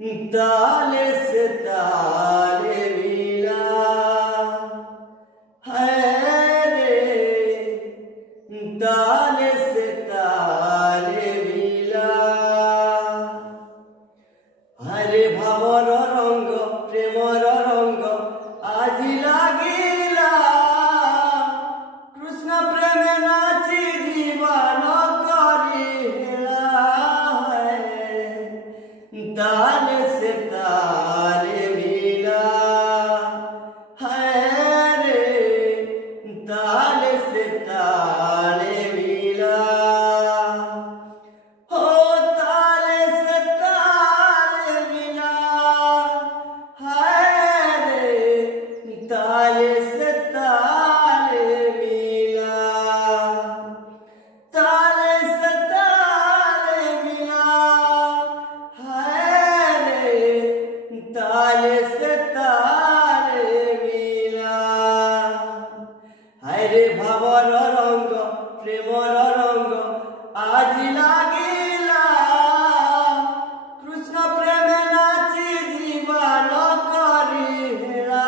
ताले से ताले मिला है रे, ताले से ताले मिला। हरे भावर रंग प्रेमर रंग আজি লাগিলা, कृष्ण प्रेमे नाची जीवन करी हेला। ताले से ताले मिला है रे, ताले से ताले मिला। हो ताले से ताले मिला है रे, ताले से ताले मिला। ताले से ताले मिला है रे, ताले से ताले मिला। हरे भावर रंग प्रेमर रंग আজি লাগিলা, कृष्ण प्रेमे नाची जीवन करी हेला।